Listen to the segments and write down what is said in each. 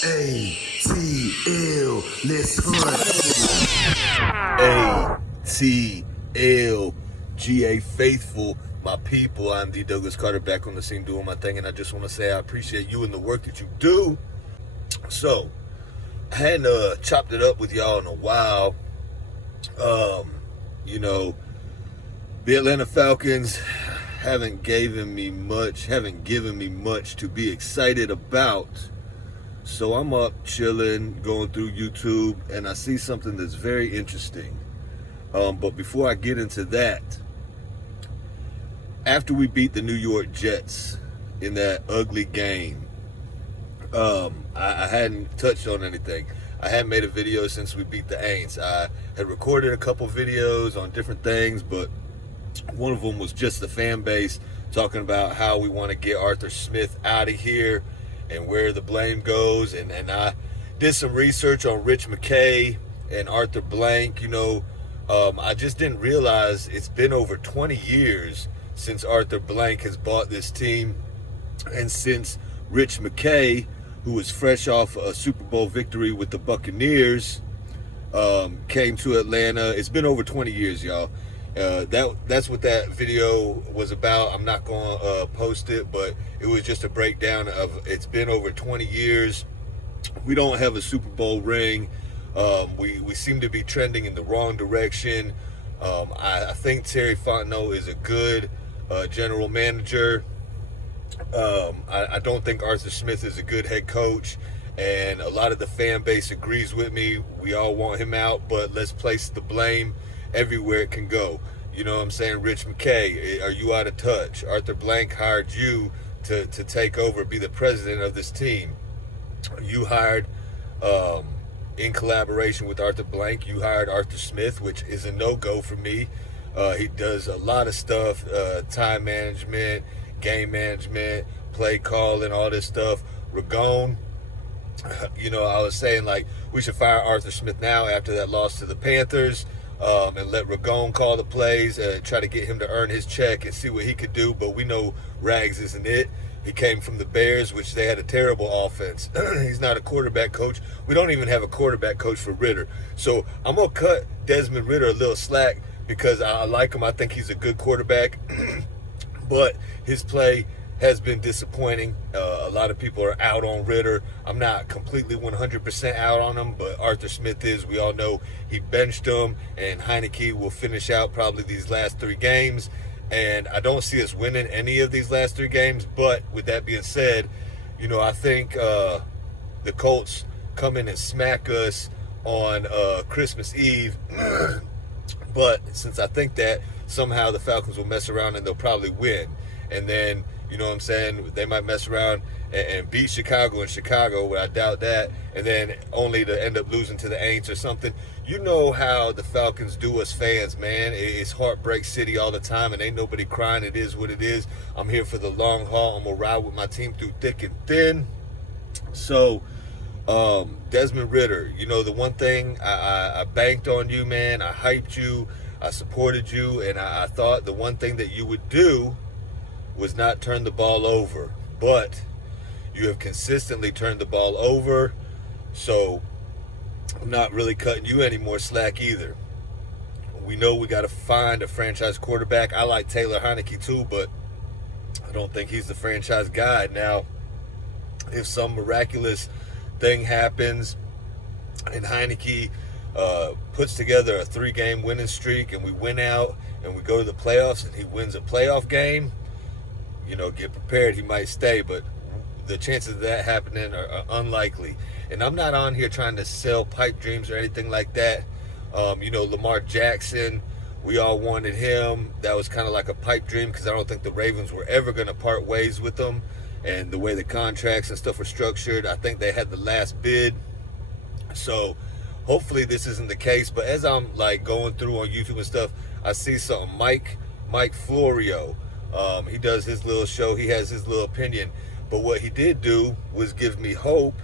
ATL, let's hunt. ATL.GA Faithful, my people. I'm D. Douglas Carter, back on the scene doing my thing, and I just want to say I appreciate you and the work that you do. So, I hadn't chopped it up with y'all in a while. The Atlanta Falcons haven't given me much to be excited about. So I'm up chilling, going through YouTube, and I see something that's very interesting. But before I get into that, after we beat the New York Jets in that ugly game, I hadn't touched on anything. I hadn't made a video since we beat the Aints. I had recorded a couple videos on different things, but one of them was just the fan base talking about how we want to get Arthur Smith out of here and where the blame goes. And I did some research on Rich McKay and Arthur Blank. I just didn't realize it's been over 20 years since Arthur Blank has bought this team, and since Rich McKay, who was fresh off a Super Bowl victory with the Buccaneers, came to Atlanta. It's been over 20 years, y'all. That's what that video was about. I'm not going to post it, but it was just a breakdown of it's been over 20 years. We don't have a Super Bowl ring. We seem to be trending in the wrong direction. I think Terry Fontenot is a good general manager. I don't think Arthur Smith is a good head coach, and a lot of the fan base agrees with me. We all want him out, but let's place the blame everywhere it can go. You know what I'm saying? Rich McKay, are you out of touch? Arthur Blank hired you to take over, be the president of this team. You hired, in collaboration with Arthur Blank, you hired Arthur Smith, which is a no-go for me. He does a lot of stuff, time management, game management, play calling, all this stuff. Ragone, I was saying, we should fire Arthur Smith now after that loss to the Panthers, and let Ragone call the plays, try to get him to earn his check and see what he could do. But we know Rags isn't it. He came from the Bears, which they had a terrible offense. He's not a quarterback coach. We don't even have a quarterback coach for Ritter. So I'm going to cut Desmond Ritter a little slack because I like him. I think he's a good quarterback. But his play has been disappointing. A lot of people are out on Ritter. I'm not completely 100% out on him, but Arthur Smith is. We all know he benched him, and Heineke will finish out probably these last 3 games. And I don't see us winning any of these last 3 games. But with that being said, I think the Colts come in and smack us on Christmas Eve. But since I think that, somehow the Falcons will mess around and they'll probably win. And then, they might mess around and beat Chicago in Chicago, but I doubt that. And then only to end up losing to the Aints or something. You know how the Falcons do us fans, man. It's heartbreak city all the time, and ain't nobody crying. It is what it is. I'm here for the long haul. I'm going to ride with my team through thick and thin. So, Desmond Ritter, the one thing I banked on you, man. I hyped you. I supported you, and I thought the one thing that you would do was not turn the ball over. But you have consistently turned the ball over, so I'm not really cutting you any more slack either. We know we got to find a franchise quarterback. I like Taylor Heineke too, but I don't think he's the franchise guy. Now, if some miraculous thing happens and Heineke puts together a 3-game winning streak and we win out and we go to the playoffs and he wins a playoff game, get prepared, he might stay, but the chances of that happening are unlikely. And I'm not on here trying to sell pipe dreams or anything like that. Lamar Jackson, we all wanted him. That was kind of like a pipe dream because I don't think the Ravens were ever going to part ways with him. And the way the contracts and stuff were structured, I think they had the last bid. So hopefully this isn't the case. But as I'm going through on YouTube and stuff, I see something. Mike Florio. He does his little show. He has his little opinion. But what he did do was give me hope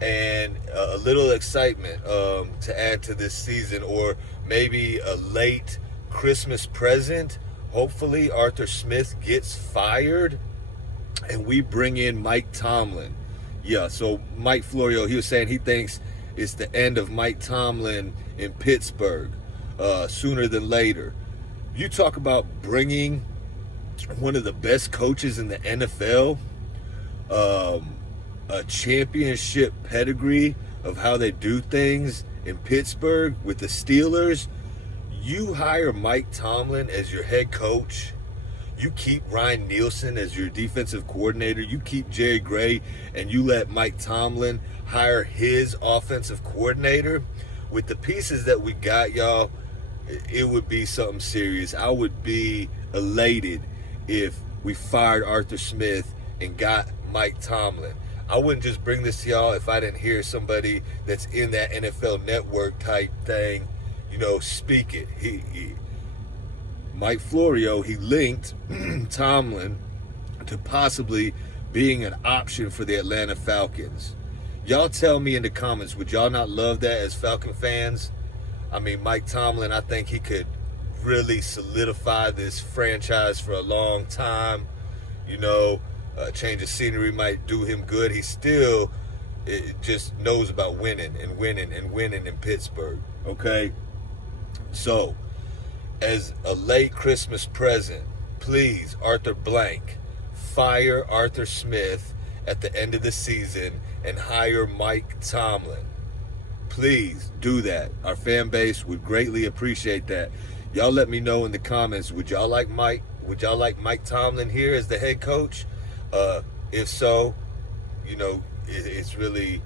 and a little excitement to add to this season, or maybe a late Christmas present. Hopefully Arthur Smith gets fired and we bring in Mike Tomlin. Yeah, so Mike Florio, he was saying he thinks it's the end of Mike Tomlin in Pittsburgh sooner than later. You talk about bringing one of the best coaches in the NFL, a championship pedigree of how they do things in Pittsburgh with the Steelers. You hire Mike Tomlin as your head coach. You keep Ryan Nielsen as your defensive coordinator. You keep Jerry Gray, and you let Mike Tomlin hire his offensive coordinator. With the pieces that we got, y'all, it would be something serious. I would be elated if we fired Arthur Smith and got Mike Tomlin. I wouldn't just bring this to y'all if I didn't hear somebody that's in that NFL Network type thing, speak it. Mike Florio, he linked Tomlin to possibly being an option for the Atlanta Falcons. Y'all tell me in the comments, would y'all not love that as Falcon fans? I mean, Mike Tomlin, I think he could really solidify this franchise for a long time. A change of scenery might do him good. He still just knows about winning and winning and winning in Pittsburgh, okay? So, as a late Christmas present, please, Arthur Blank, fire Arthur Smith at the end of the season and hire Mike Tomlin. Please do that. Our fan base would greatly appreciate that. Y'all let me know in the comments, would y'all like Mike Tomlin here as the head coach? If so, it's really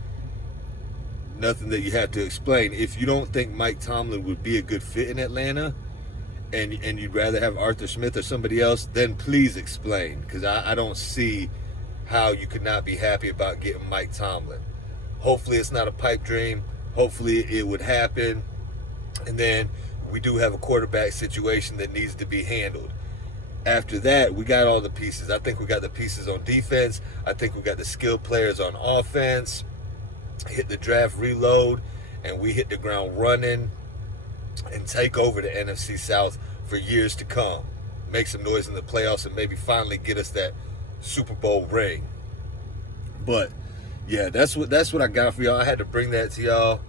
nothing that you have to explain. If you don't think Mike Tomlin would be a good fit in Atlanta, and you'd rather have Arthur Smith or somebody else, then please explain, because I don't see how you could not be happy about getting Mike Tomlin. Hopefully it's not a pipe dream. Hopefully it would happen. And then we do have a quarterback situation that needs to be handled. After that, we got all the pieces. I think we got the pieces on defense. I think we got the skilled players on offense. Hit the draft reload, and we hit the ground running and take over the NFC South for years to come. Make some noise in the playoffs and maybe finally get us that Super Bowl ring. But yeah, that's what I got for y'all. I had to bring that to y'all.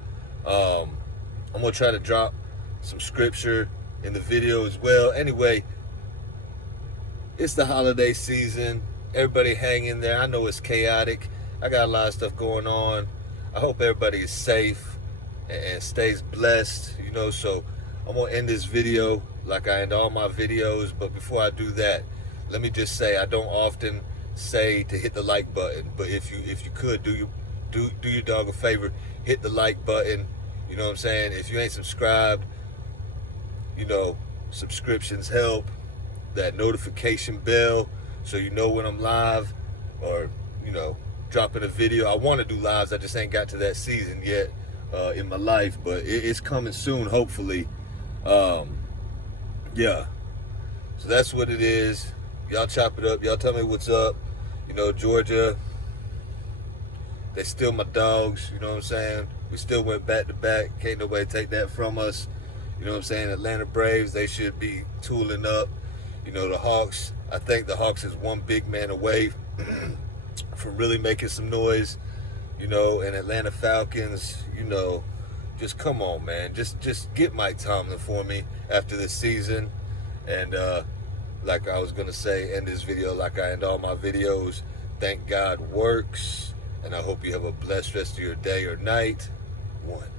I'm gonna try to drop some scripture in the video as well. Anyway, it's the holiday season. Everybody hang in there. I know it's chaotic. I got a lot of stuff going on. I hope everybody is safe and stays blessed, so I'm gonna end this video like I end all my videos. But before I do that, let me just say, I don't often say to hit the like button, but if you could do your dog a favor, hit the like button. You know what I'm saying? If you ain't subscribed, subscriptions help. That notification bell, so you know when I'm live or dropping a video. I want to do lives, I just ain't got to that season yet in my life, but it's coming soon, hopefully. Yeah, so that's what it is. Y'all chop it up. Y'all tell me what's up. Georgia, they still my dogs. You know what I'm saying? We still went back to back. Can't nobody take that from us. You know what I'm saying? Atlanta Braves, they should be tooling up. The Hawks, I think the Hawks is one big man away from really making some noise, and Atlanta Falcons, just come on, man. Just get Mike Tomlin for me after this season. And like I was going to say, end this video like I end all my videos. Thank God works. And I hope you have a blessed rest of your day or night. One.